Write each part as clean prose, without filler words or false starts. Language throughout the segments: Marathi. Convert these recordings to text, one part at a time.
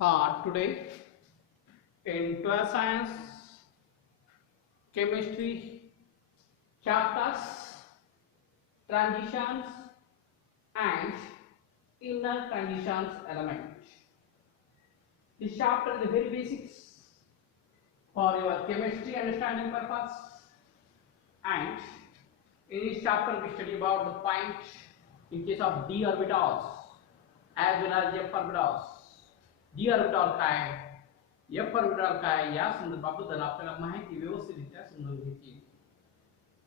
Today in 12th science chemistry chapters transitions and inner transitions element. This chapter is the very basics for your chemistry understanding purpose, and in this chapter we study about the point in case of d orbitals as well as f orbitals. d orbital काय f ऑर्बिटल काय या संदर्भाबद्दल आपल्याला माहिती व्यवस्थितरित्या समजून घ्यायची.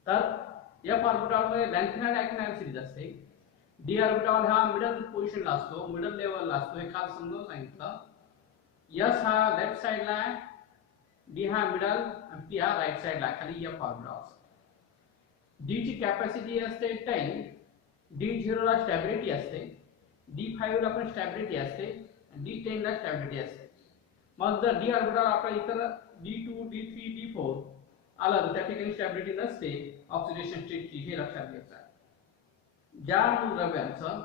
तर f ऑर्बिटल मध्ये लेंथेनाइड एक्टिनाइड सिरीज असते. d ऑर्बिटल हा मिडल पोझिशनला असतो, मिडल लेवलला असतो. हे काल समजावून सांगितलं. s हा लेफ्ट साइडला आहे, d हा मिडल आणि p हा राइट साइडला आहे. खाली f ऑर्बिटल. d ची कॅपॅसिटी असते 10, d0 ला स्टॅबिलिटी असते, d5 ला पण स्टॅबिलिटी असते आणि d10 ला स्टॅबिलिटी असते. मग जर d ऑर्बिटल आपल्या इतर d2 d3 d4 आला तर त्या ठिकाणी स्टॅबिलिटी नसते ऑक्सिडेशन स्टेटची, हे लक्षात घ्यायचं आहे. ज्या मूलद्रव्यांचं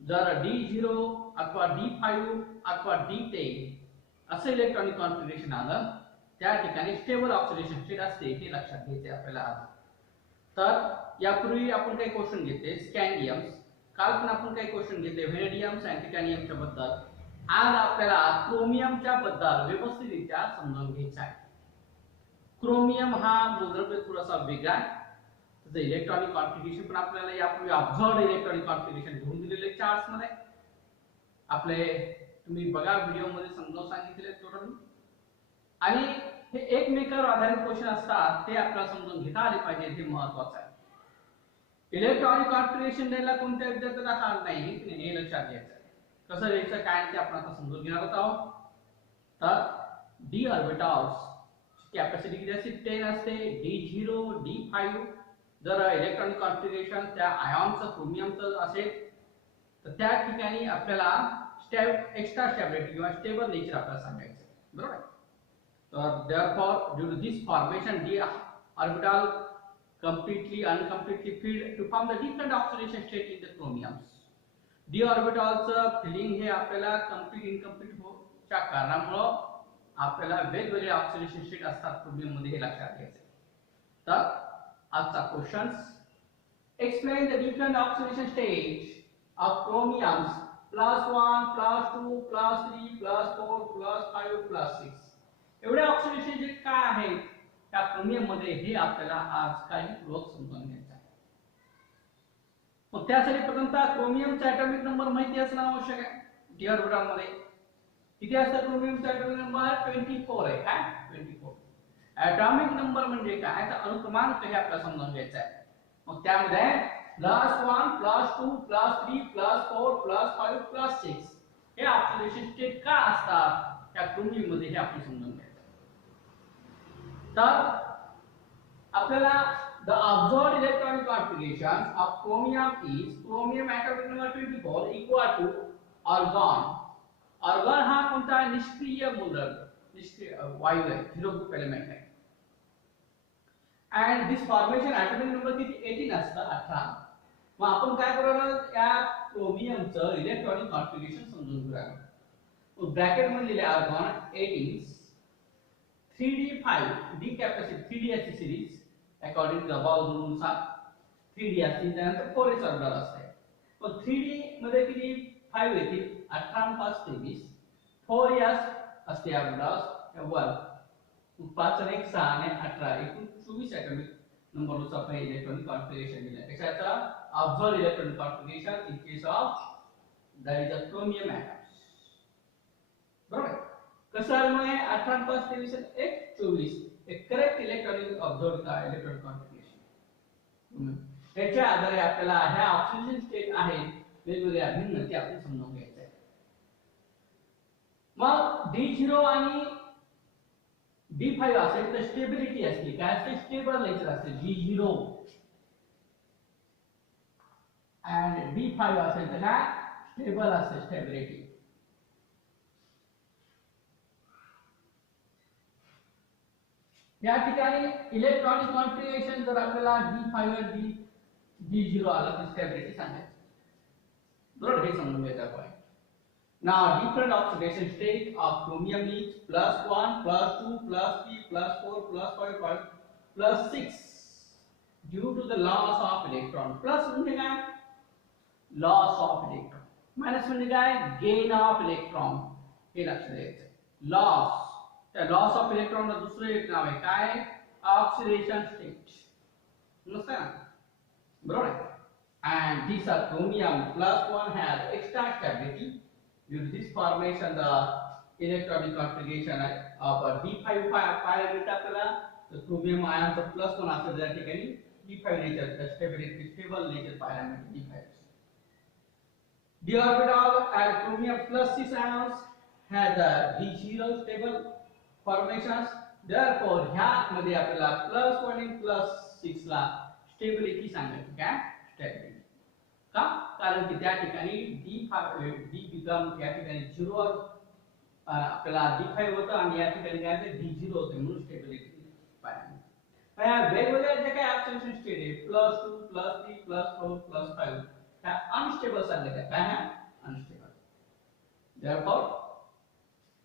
जर d0 अथवा d5 अथवा d10 असं इलेक्ट्रॉनिक कॉन्फिगरेशन आलं त्या ठिकाणी स्टेबल ऑक्सिडेशन स्टेट असते, हे लक्षात घ्यायचे आपल्याला आज. तर यापूर्वी आपण काही क्वेश्चन घेतले स्कॅंडियम्स, काल पण आपण काही क्वेश्चन घेतले व्हॅनेडियम्स आणि टिटॅनियमच्या बद्दल. आज आपल्याला क्रोमियमच्या बद्दल व्यवस्थितरित्या समजून घ्यायचं आहे. क्रोमियम हा मूलद्रव्य थोडासा वेगळा आहे. त्याचं इलेक्ट्रॉनिक कॉन्फिगरेशन पण आपल्याला यापूर्वी ऑब्झर्व्ड इलेक्ट्रॉनिक कॉन्फिगरेशन घेऊन दिलेले चार्ट्स मध्ये आपले तुम्ही बघा, व्हिडिओ मध्ये समजावून सांगितले टोटल. आणि हे एकमेकांवर आधारित क्वेश्चन असतात, ते आपल्याला समजून घेता आले पाहिजे, हे महत्त्वाचं आहे. इलेक्ट्रॉनिक कॉन्फिगरेशन द्यायला कोणत्या विद्यार्थ्याला हार नाही, हे लक्षात घ्यायचं. कसं द्यायचं काय ते आपण आता समजून घेणार आहोत. तर d ऑर्बिटल्स कॅपॅसिटी किती असते 10 असते. d0 d5 जर इलेक्ट्रॉनिक कॉन्फिगरेशन त्या आयॉनचं क्रोमियमचं असेल तर त्या ठिकाणी आपल्याला एक्स्ट्रा स्टॅबिलिटी किंवा स्टेबल नेचर आपल्याला सांगायचं, बरोबर. तर therefore due to this formation d orbital completely uncompletely filled to form the different oxidation state in the chromiums. d ऑर्बिटलचं फिलिंग हे आपल्याला कंप्लीट इनकम्प्लीट होच्या कारणामुळे आपल्याला वेगवेगळे ऑक्सिडेशन स्टेट असतात क्रोमियम मध्ये, हे लक्षात घ्यायचं. तर आजचा questions, explain the different oxidation state of chromiums +1 +2 +3 +4 +5 +6. एवढे ऑक्सिडेशन स्टेट काय आहेत त्या क्रोमियम मध्ये, हे आपल्याला आज काही पूर्वक समजून घ्यायचं आहे. मग त्यासाठी प्रथमतः क्रोमियमचा ॲटॉमिक नंबर माहिती असणं आवश्यक आहे. d ऑर्बिटल मध्ये किती असतात क्रोमियमचा ॲटॉमिक नंबर 24 आहे. काय 24. ॲटॉमिक नंबर म्हणजे काय तर अनुक्रमांक हे आपल्याला समजून घ्यायचा आहे. मग त्यामध्ये +1 +2 +3 +4 +5 +6 हे ऑक्सिडेशन स्टेट का असतात त्या क्रोमियम मध्ये, हे आपण समजून घ्यायचं. तर आपल्याला the observed electronic configuration of chromium is chromium atomic number 24 equal to argon. argon हा कोणता निष्क्रिय मूलद्रव्य, निष्क्रिय वायू आहे, झिरो ग्रुप एलिमेंट आहे. and this formation atomic number किती 18 असतं, 18. मग आपण काय करणार या क्रोमियमचं इलेक्ट्रॉनिक कॉन्फिगरेशन समजून घेऊया. ब्रॅकेट मध्ये लिहिले argon 18 3d5 d capacity 3d असते सिरीज अकॉर्डिंग टू अबाउट नुसार 3d असते, त्यानंतर 4s ऑर्बिटल असते. पण 3d मध्ये किती 5 येतील, 18 5 23, 4s असते ऑर्बिटल्स वर 5 आणि 1 6 आणि 18 एकूण 24 ॲटॉमिक नंबर नुसार आपण इलेक्ट्रॉनिक कॉन्फिगरेशन दिले. त्याचा observed electronic configuration in case of that is a chromium atoms, बरोबर. कसं आहे मग 18 5 23 1 24 एक करेक्ट इलेक्ट्रॉनिक ऑब्झर्व्ड इलेक्ट्रॉनिक कॉन्फिगरेशन. त्याच्या आधारे आपल्याला ह्या ऑक्सिडेशन स्टेट आहेत वेगवेगळ्या भिन्न ते आपण समजून घ्यायचं आहे. मग d0 आणि d5 असेल तर स्टेबिलिटी असते, काय असते स्टेबल नेचर असते d0 and d5 असेल तर काय स्टेबल असते स्टेबिलिटी. या ठिकाणी इलेक्ट्रॉनिक कॉन्फिगरेशन जर आपल्याला d5 आणि d0 आला तर स्टॅबिलिटी सांगायची, बरोबर. हे समजून घ्यायचं आपण. Now different oxidation state of chromium is +1, +2, +3, +4, +5, +6 due to the loss of electron. Plus म्हणजे काय? Loss of electron. Minus म्हणजे काय? Gain of electron. हे लक्षात द्यायचं. Loss. त्या loss of electron ला दुसरं एक नाव आहे काय? Oxidation state. समजतं ना? बरोबर आहे? And these are chromium +1 has extra stability. Due to this formation, the electronic configuration of a d5 parameter आपल्याला तर chromium ions +1 असं त्या ठिकाणी d5 nature stability stable nature parameter d5. D orbital at chromium +6 ions has a d0 stable formations. Therefore, ह्या मध्ये आपल्याला +1 आणि +6 ला स्टेबिलिटी सांगायची काय? स्टेबिलिटी का? कारण की त्या ठिकाणी d बिकम या ठिकाणी 0 आपल्याला d5 होतं आणि या ठिकाणी काय आहे d0 होतं म्हणून स्टेबिलिटी पॅरामीटर. या वेगवेगळ्या जे काही ऑक्सिडेशन स्टेट आहे +2 +3 +4 +5 ह्या अनस्टेबल सांगितल्या काय आहे unstable. Therefore,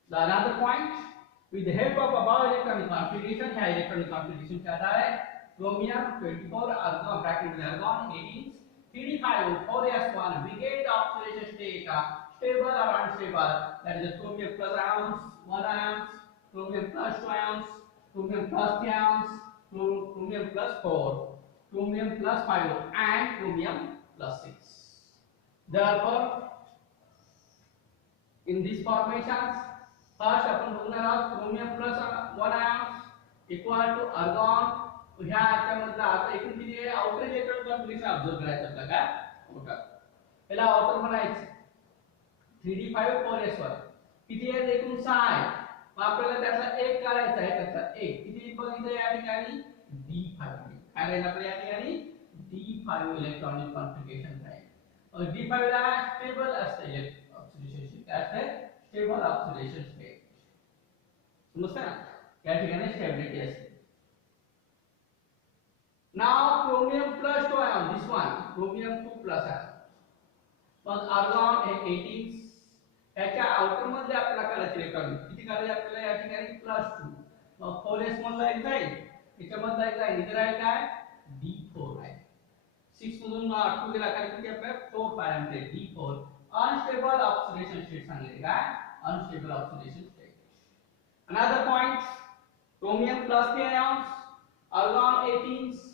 the another point with the help of above electronic configuration ह्या electronic configuration क्या है chromium 24 argon bracket में argon 18 3d5 4s1 we get the oxidation state stable or unstable. That is the chromium plus ions 1 ions, chromium plus 2 ions, chromium plus 3 ions, chromium plus 4, chromium plus 5 and chromium plus 6. Therefore, in these formations first आपण बघणार आहोत chromium plus 1 ions equal to argon. ह्या याच्यामधला आता एकूण किती आहे आउटर इलेक्ट्रॉन कॉन्फिगरेशन ऑब्झर्व करायचं आपल्याला काय मोठा याला आउटर म्हणायचं 3d5 4s1 किती आहे एकूण 6 आहे. मग आपल्याला त्यातला एक काढायचा आहे त्यातला एक किती बघितलं या ठिकाणी d5 काय राहील आपल्या या ठिकाणी d5 इलेक्ट्रॉनिक कॉन्फिगरेशन राहील. d5 ला स्टेबल असते ऑक्सिडेशन स्टेट काय असते स्टेबल ऑक्सिडेशन स्टेट. समजतं ना या ठिकाणी स्टेबिलिटी असते. Now chromium plus 2 ion, this one chromium 2 plus ion. मग argon हे 18 याच्या आउटर मध्ये आपल्याला करायचे इलेक्ट्रॉन किती करायचे आपल्याला या ठिकाणी +2. मग 4s मधला एक जाईल याच्या मधला एक जाईल इथे राहील काय d4 आहे. 6 मधून 2 गेला कारण किती आपल्याला 4 parameter d4 unstable oxidation state सांगितले काय unstable oxidation state. Another point chromium plus 3 ions, argon 18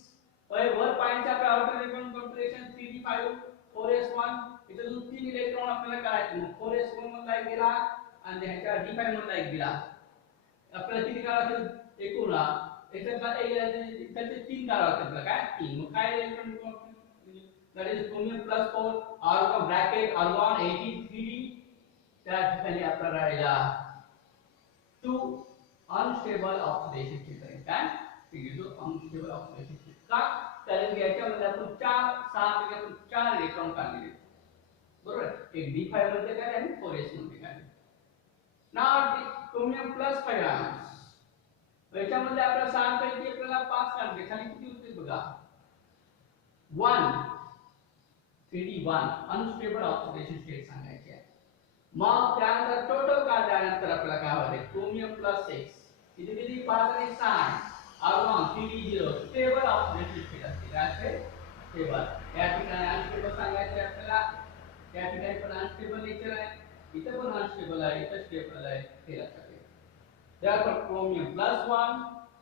वर पाहिजे आपल्या outer electron configuration 3d5 4s1 इथे जो 3 इलेक्ट्रॉन आपल्याला करायचे मग 4s1 मधला एक गेला आणि ह्याच्या d5 मधला एक गेला आपल्याला किती करायचे एकूण याच्यातला एक त्याचे 3 करायचे आपल्याला काय 3 मग काय electron configuration that is chromium plus 4 argon bracket argon 18 3d त्या ठिकाणी आपल्याला राहिला 2 अनस्टेबल ऑक्सिडेशन स्टेट काय ठीक जो अनस्टेबल ऑक्सिडेशन स्टेट का कारण याच्यामध्ये आपण 4 6 पैकी आपण 4 इलेक्ट्रॉन काढले बरोबर एक d5 मध्ये काय आणि 4s मध्ये काय. नाउ chromium plus 5 ions याच्यामध्ये आपल्या 6 पैकी आपल्याला 5 काढले खाली किती होते बघा 1 3d1 अनस्टेबल ऑक्सिडेशन स्टेट सांगायचे आहे. मग त्यानंतर टोटल काढल्यानंतर आपल्याला काय होते chromium plus 6 इथे किती 5 आणि 6 argon 3d0 stable oxidation state असते काय असते स्टेबल. या ठिकाणी अनस्टेबल सांगायचे आपल्याला या ठिकाणी पण अनस्टेबल नेचर आहे इथे पण अनस्टेबल आहे इथे स्टेबल आहे हे लक्षात घ्या. Therefore chromium plus 1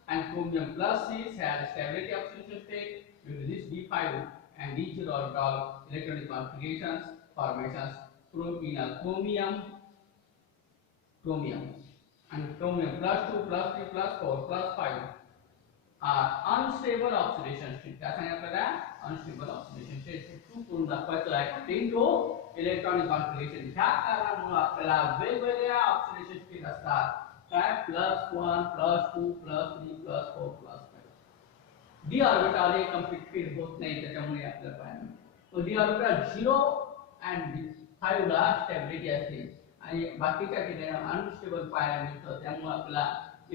and chromium plus 6 have stability oxidation state due to this d5 and d0 orbital electronic configurations formations in a chromium and chromium plus 2 plus 3 plus 4 plus 5 are unstable oxidation state. क्या सांगितलं आपल्याला unstable oxidation state टू करून दाखवायचं आहे according to electronic configuration. ह्या कारणामुळे आपल्याला वेगवेगळ्या ऑक्सिडेशन स्टेट असतात काय +1 +2 +3 +4 +5. d ऑर्बिटल हे कंप्लीट फिट होत नाही त्याच्यामुळे आपल्याला पाहिजे तो d ऑर्बिटल 0 and 5 ला स्टॅबिलिटी असते आणि बाकीच्या ठिकाणी अनस्टेबल पॅरामीटर त्यामुळे आपल्याला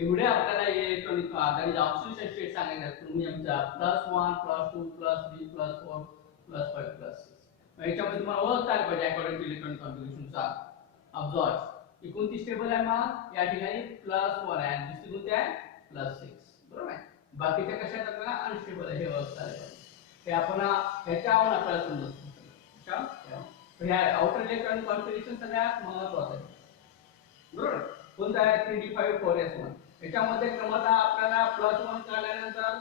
एवढे आपल्याला electronic that is oxidation state सांगायचे क्रोमियमचा +1 +2 +3 +4 +5 +6. याच्यामध्ये तुम्हाला ओळखता आलं पाहिजे अकॉर्डिंग टू इलेक्ट्रॉनिक कॉन्फिगरेशनचा ऑब्झर्व ही कोणती स्टेबल आहे मग या ठिकाणी +1 आहे आणि दुसरी कोणती आहे +6 बरोबर आहे बाकीच्या कशात आपल्याला अनस्टेबल हे अवस्था आहे हे आपण ह्याच्यावरून आपल्याला समजतो तर ह्या आउटर इलेक्ट्रॉन कॉन्फिगरेशन सगळ्यात महत्त्वाचं आहे बरोबर कोणता आहे 3d5 4s1 याच्यामध्ये क्रमतः आपल्याला +1 काढल्यानंतर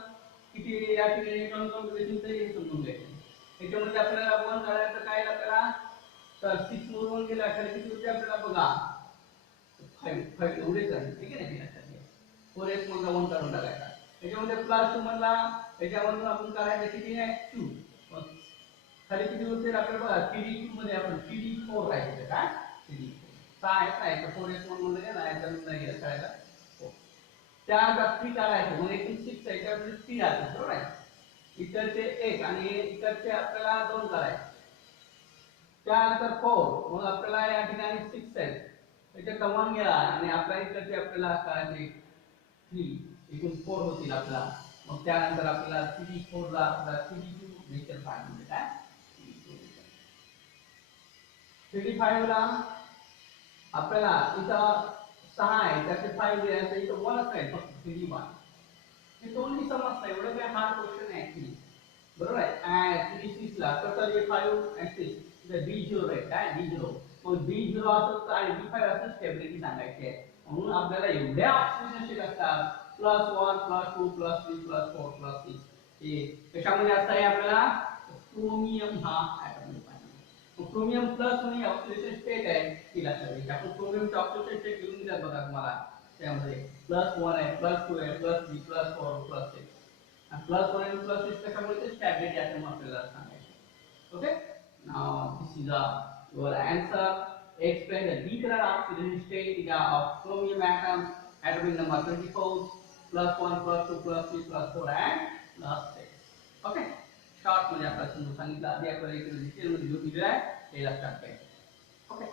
किती या ठिकाणी इलेक्ट्रॉन कॉन्फिगरेशन ते समजून घ्यायचं याच्यामध्ये आपल्याला 1 काढायचं काय आपल्याला तर 6 वरून गेला खाली किती होते आपल्याला बघा 5 एवढेच आहे ठीक आहे ना 4s मधला 1 काढून टाकायचा याच्यामध्ये +2 मधला याच्यामधून आपण काढायचं किती आहे 2 खाली किती होते आपल्याला बघा 3d2 मध्ये आपण 3d4 राहायचं काय 3d4 6 आहे काय तर 4s1 मध्ये ना याच्यामध्ये नाही गेलं कळायला हो त्यानंतर 3 काढायचं मग एकूण 6 आहे त्यामध्ये 3 आले बरोबर आहे इकडचे 1 आणि इकडचे आपल्याला 2 काढायचे त्यानंतर 4 मग आपल्याला या ठिकाणी 6 आहे त्याच्यात 1 गेला आणि आपल्या इकडचे आपल्याला काढायचे 3 एकूण 4 होतील आपल्याला मग त्यानंतर आपल्याला 3d4 ला आपल्याला 3d2 नेचर फाय म्हणजे काय 3d5 ला आपल्याला इथं 6 आहे त्याचे 5 आहे तर इथं 1 आहे फक्त 3d1 हे दोन्ही समजतं एवढं काही हार्ड क्वेश्चन आहे ऍक्च्युली बरोबर आहे आणि 3d6 ला टोटल 5 and 6 इथं d0 आहे काय d0 मग d0 असं आणि d5 असं स्टेबिलिटी सांगायची आहे म्हणून आपल्याला एवढ्या ऑक्सिजन शेल असतात +1 +2 +3 +4 +6 हे कशामध्ये असतं आपल्याला क्रोमियम हा ऍटम पाहिजे क्रोमियम प्लस आणि ऑक्सिडेशन स्टेट आहे ती लक्षात घ्यायची आपण क्रोमियमचे ऑक्सिडेशन स्टेट घेऊन दिला बघा तुम्हाला त्यामध्ये +1 आहे +2 आहे +3 +4 +6 and +1 and +6 कशामुळे ते स्टॅबिलिटी ऍटम आपल्याला सांगायचे okay now this is your answer explain the declared oxidation state of chromium atoms atomic number 24 +1 +2 +3 +4 and +6 okay short मध्ये आपल्याला समजून सांगितलं आधी आपल्याला इकडे डिटेल मध्ये जो दिलेला आहे हे लक्षात घ्यायचं ओके